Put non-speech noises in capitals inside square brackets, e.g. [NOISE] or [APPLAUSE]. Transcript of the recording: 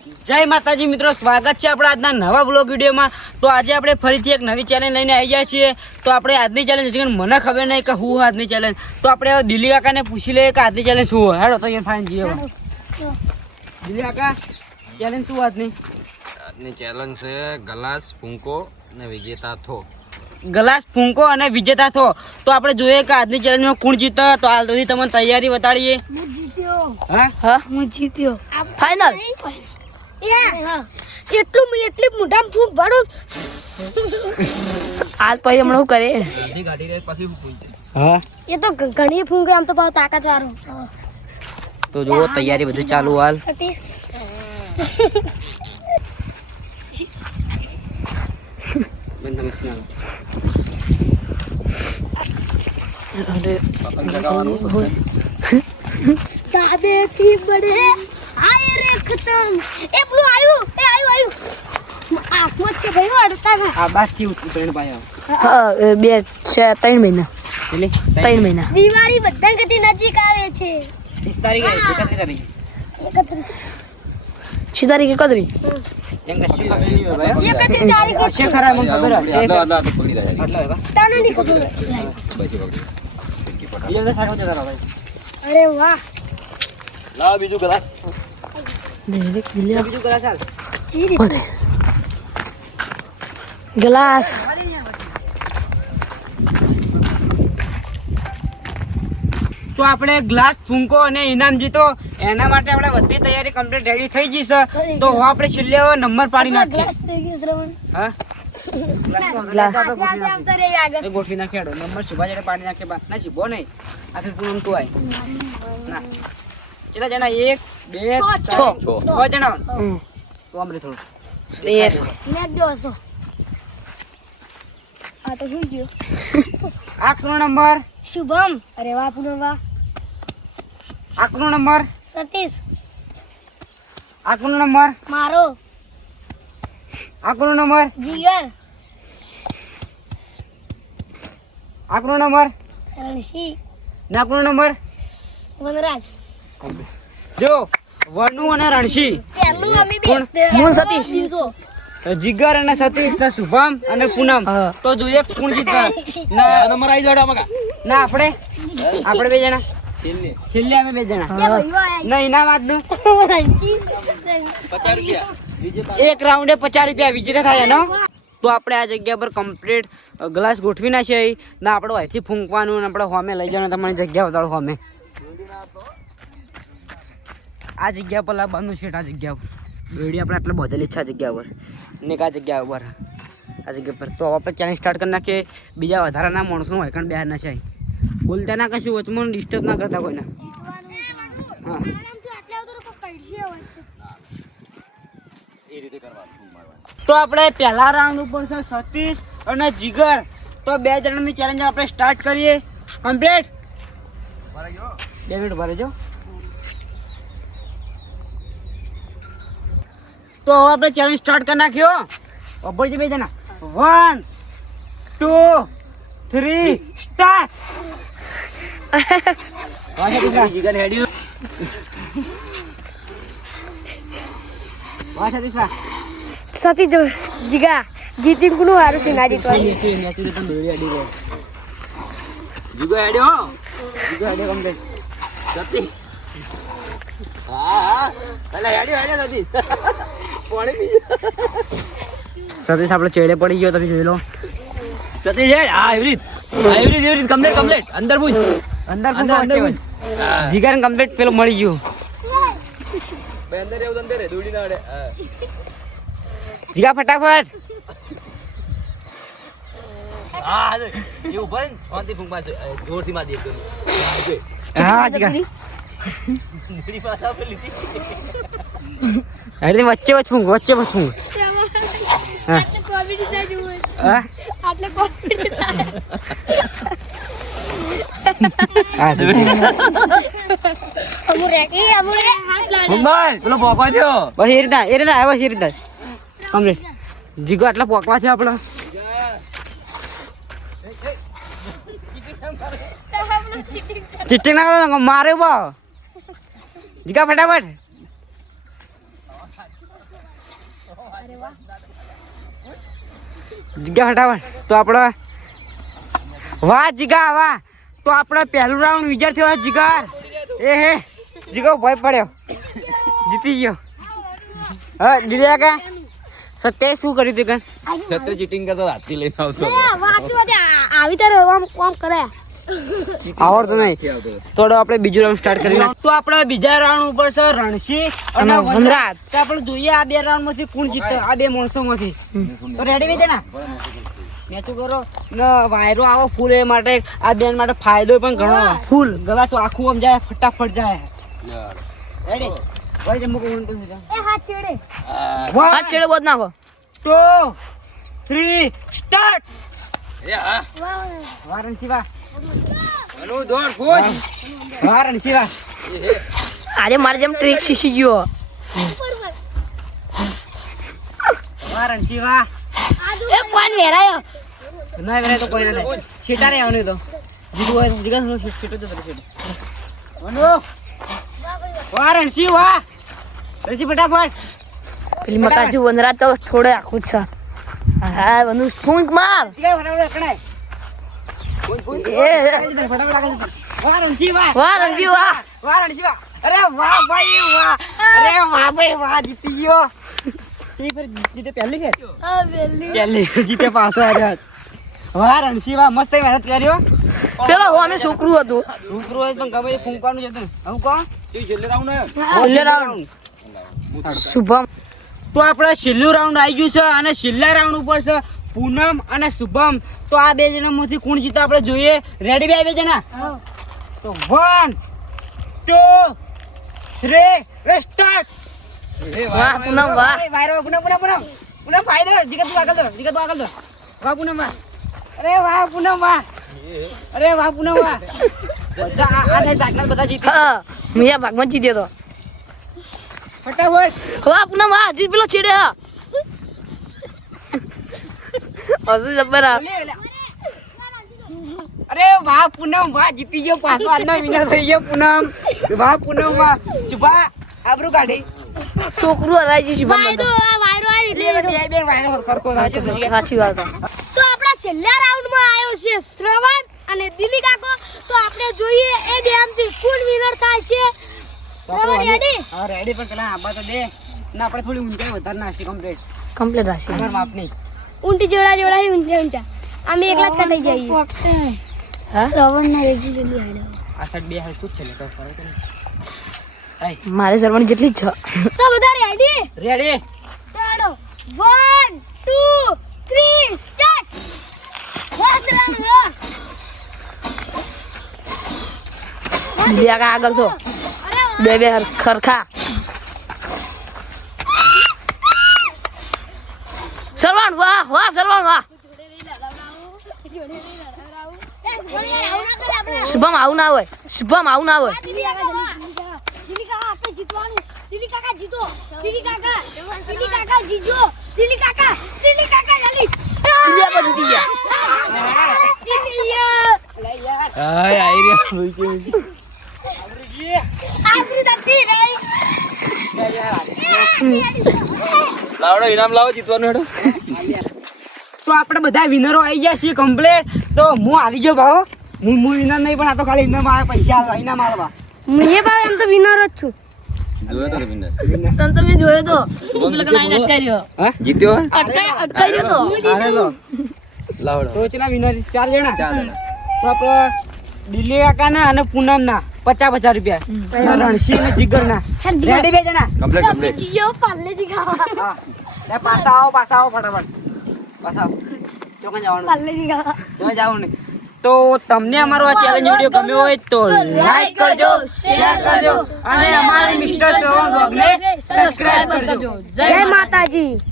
જય માતાજી મિત્રો સ્વાગત છે આપણા આજના નવા બ્લોગ વિડીયોમાં. તો આજે આપણે ફરીથી એક નવી ચેલેન્જ લઈને આવી જાય છીએ. તો આપણે આજની ચેલેન્જ મને ખબર નહીં કે હું આજની ચેલેન્જ તો આપણે હવે દિલ્હી કાકાને પૂછી લઈએ કે આજની ચેલેન્જ શું હોય. હેડો તો અહીંયા ફાઇન જઈએ. દિલ્હી કાકા ચેલેન્જ શું આજની? આજની ચેલેન્જ છે ગલાસ ફૂંકો અને વિજેતા થો. ગ્લાસ ફૂંકો અને વિજેતા થો. તો આપણે જોઈએ કે આજની ચેલેન્જમાં કોણ જીતો. તો હાલ તમને તૈયારી બતાડીએ. હું જીત્યો. હા? હા હું જીત્યો ફાઇનલ એટલું એટલી મોઢામાં ફૂંક ભરું આ પછી હમણાં શું કરે? હા એ તો ઘણી ફૂંકે આમ તો બહુ તાકાત વાળો. તો જુઓ તૈયારી બધું ચાલુ હાલ. મસ્ત ના દાબેથી બડે ખતમ. એ પેલું આવ્યું એ આવ્યું આવ્યું આંખમાં જ છે ભાઈ? અડતા ના આ પાછો હા બે છે ત્રણ મહિના. એટલે ત્રણ મહિના. દિવાળી બધા કદી નજીક આવે છે. ત્રીસ તારીખે કદરી? એમ કશું ખબર નહીં હોય ભાઈ એકત્રીસ તારીખે હશે ખરા મને ખબર હશે આટલા હોય તને નહીં ખબર બીજા બધા જતા રહો ભાઈ. અરે વાહ. બીજું ગ્લાસ. હાલ ચીરી ગ્લાસ તો આપણે ગ્લાસ ફૂંકો અને ઇનામ જીતો. એના માટે આપણે બધી તૈયારી કમ્પ્લીટ રેડી થઈ ગઈ છે. તો હવે આપણે છેલ્લે નંબર પાડી નાખીએ. ગ્લાસ હા? ગ્લાસ ગોઠવી નાખી નંબર શુભા પાડી નાખે બા ના જીભો નહીં. પૂનમ તું આય. ના. કેટલા જણા એક બે છ. છ. જણા. તો આમ રે થોડું યસ. મેં દોસો આ તો હું ગયો. આકરો નંબર. શુભમ. અરે વાહ પૂનમ વાહ. આકરો નંબર. સતીશ. આકરો નંબર. મારો. આકરો નંબર. જીગર. આકરો નંબર. રણસી નાકરો નંબર. વનરાજ. જો વનુ અને રણસી કોણ? હું સતીશ. જીગર અને સતીશ ને શુભમ અને પૂનમ. તો જોઈએ કોણ જીતતા ના નંબર આવી જાડો મગા. ના આપણે આપણે બે જણા. છેલ્લે. અમે બે જણા. ના ઇનામ આજનું. પચાસ રૂપિયા. એક રાઉન્ડે પચાસ રૂપિયા વિજેતા થાય એનો. તો આપણે આ જગ્યા પર કમ્પ્લીટ ગ્લાસ ગોઠવી નાખીએ ના આપણે અહીંથી ફૂંકવાનું અને આપણે હોમે લઈ જવાનું. તમારી જગ્યા વધારો હોમે. આ જગ્યા પર લાવવાનું છે, આ જગ્યા પર દોડી આપણે આટલે બધેલી છે આ જગ્યા પર ને આ જગ્યા ઉપર. આ જગ્યા પર તો આપણે ચેલેન્જ સ્ટાર્ટ કરી નાખીએ, બીજા વધારાના માણસો હોય, કારણ બે ના છે બોલતા ના કશું, વચમાં ડિસ્ટર્બ ના કરતા કોઈને. હા. તો આપણે પહેલા રાઉન્ડ ઉપર છે સતીશ અને જીગર. તો બે જણાની ચેલેન્જ આપણે સ્ટાર્ટ કરીએ. કમ્પ્લીટ બે મિનિટ ભરે જો. તો હવે આપણે ચેલેન્જ સ્ટાર્ટ કરી નાખ્યો અબ્બર બે જણા. વન ટુ થ્રી સ્ટાર્ટ સતી જો જીગા જીતી કોનું હારું છે ના જીતવાનું જીગો હેડ્યો જીગો હેડ્યો કમ્પ્લીટ સતી હા હા. પેલા હેડ્યો હેડ્યો સતી પાણી પી સતીશ આપણે ચેડે પડી ગયો તમે જોઈ લો. સતીશ હા એવી રીત. હા એવી રીત એવી રીત. Complete complete. અંદર પૂછ અંદર અંદર અંદર જીગર કમ્પ્લીટ પેલો મળી ગયો. અંદર એવું અંદર દોડી ના જીગા ફટાફટ. હા એવું ને શાંતિ ફૂંક અ, જોરથી મારી દે હા જીગા. હેડી વચ્ચે વચ્ચે વચ્ચે રીતના જીગો આટલા પોકવા છે આપણા. ચીટિંગ ના મારે બા. જીગા ફટાફટ. જીગા ફટાફટ. તો આપણે વાહ જીગા વાહ. તો આપણે પહેલું રાઉન્ડ વિજય થયો જીગર. એ હે. જીગો ભય પડ્યો. જીતી ગયો. હા જીત્યા કે? સત્ય શું કર્યું તું કન સત્ય ચીટિંગ કરતો હાથી લઈને આવતો. આવી તારે આમ કોમ કરે. [LAUGHS] આવડતું નહીં. થોડો આપણે બીજું રાઉન્ડ સ્ટાર્ટ કરી તો આપણે બીજા રાઉન્ડ ઉપર છે રણસી અને વનરાજ. તો આપણે જોઈએ આ બે રાઉન્ડમાંથી કોણ જીતે આ બે માણસો માંથી તો રેડી બે ના? મેચું કરો ને વાયરો આવો ફૂલ એ માટે આ બેન માટે ફાયદો પણ ઘણો ફૂલ ગલાસ આખું આમ જાય ફટાફટ જાય. રેડી ભાઈ જમો કોણ તો એ હાથ છેડે. આ છેડે બોધ નાખો. ટુ થ્રી સ્ટાર્ટ વાહ. વાહ વાહ. હલો દોડ ફોજ વાહ ને વાહ આજે મારે જેમ ટ્રીક શીખી ગયો. વાહ ને વાહ એ કોણ વેરાયો? ના વેરાય તો કોઈ ના થાય છેટા રે આવને તો. જીગુ હોય જીગા નો છેટો તો છેટો. અનો વાહ ને વાહ રણસી ફટાફટ. પેલી મકાજુ વનરા તો થોડે આખું છે. હા વનુ ફૂંક માર. કણાય મસ્ત મહેનત કર્યો પેલો હો અમે છોકરું હતું હોય પણ ગમે ફૂંકવાનું જ હતું હું કોણ રાઉન્ડ છેલ્લે રાઉન્ડ શુભમ તો આપણે છેલ્લું રાઉન્ડ આવી ગયું છે અને છેલ્લા રાઉન્ડ ઉપર છે પૂનમ અને શુભમ. તો આ બે જણામાંથી કોણ જીતો આપણે જોઈએ. રેડી બે બે જણા? તો વન ટુ થ્રી સ્ટાર્ટ વાહ પૂનમ વાહ. વાયરો પૂનમ પૂનમ પૂનમ. પૂનમ ફાયદો જીગત તું આગળ દો જીગત તું આગળ દો. વાહ પૂનમ વાહ. અરે વાહ પૂનમ વાહ. અરે વાહ પૂનમ વાહ. બધા આ આ સાઈડ બધા જીતે. હા મિયા ભાગમાં જીત્યો તો. ફટાફટ. વાહ પૂનમ વાહ હજી પેલો છેડે હા. હસુ લે. અરે વાહ પૂનમ વાહ જીતી ગયો પાછો. આજનો વિનર થઈ ગયો પૂનમ. વાહ પૂનમ વાહ. શુભા આબરૂ કાઢી. છોકરું હરાઈ જશે વાયરો આ વાયરો આવ્યો લે એટલે લે, બે બે વાયરો છે સાચી વાત. તો આપણા છેલ્લા રાઉન્ડમાં આવ્યો છે શ્રવણ અને દિલી કાકો. તો આપણે જોઈએ એ બે આમથી કોણ વિનર થાય છે. શ્રવણ રેડી હા રેડી પણ પેલા આબા તો દે. ના આપણે થોડી ઊંચાઈ વધારે નાખી કમ્પ્લીટ કમ્પ્લીટ રાશિ અમાર માપ નહીં ઊંટી જોડા જોડા હી ઊંચા ઊંચા. અમે એકલા જ કટાઈ જઈએ. હા? શ્રવણ ને રેજી જલ્દી હાડો આ સાઈડ બે હાલ કુછ છે ને કઈ ફરક નહીં. મારે શ્રવણ જેટલી છ તો બધા રેડી રેડી ચાલો. વન ટુ થ્રી સ્ટાર્ટ વાહ વાહ બીજા કા આગળ છો. બે બે હર- ખરખા સરવણ વાહ વાહ સરવણ વાહ શુભમ આવું ના હોય. શુભમ આવું ના હોય. લાવડો ઇનામ લાવો જીતવાનું હેડો. તો આપણે બધા વિનરો આવી ગયા છીએ કમ્પ્લેટ તો હું આવી જાઉં ભાવ. હું હું વિનર નહીં પણ આ તો ખાલી ઇનામ આવે પૈસા આવે ઇનામ હું એ ભાવ એમ તો વિનર જ છું. જોયો તો વિનર તને તમે જોયો તો. જીત્યો તો. હારેલો લાવડો. તો ચલા વિનર ચાર જણા? ચાર તો આપણે દિલ્હી કાકાના અને પૂનમના પચાસ પચાસ રૂપિયા. અને રણસી અને જીગરના. રેડી બે જણા? કમ્પ્લીટ કમ્પ્લીટ જીયો પાર્લે જી ખાવા હા પાછા આવો પાસા આવો ફટાફટ. પાછા ચોકન જવાનું. પાર્લે તો નહીં. તો તમને અમારો આ ચેલેન્જ વીડિયો ગમ્યો હોય તો લાઈક કરજો શેર કરજો અને અમારા મિસ્ટર શ્રવણ બ્લોગને સબસ્ક્રાઇબ કરજો. જય માતાજી.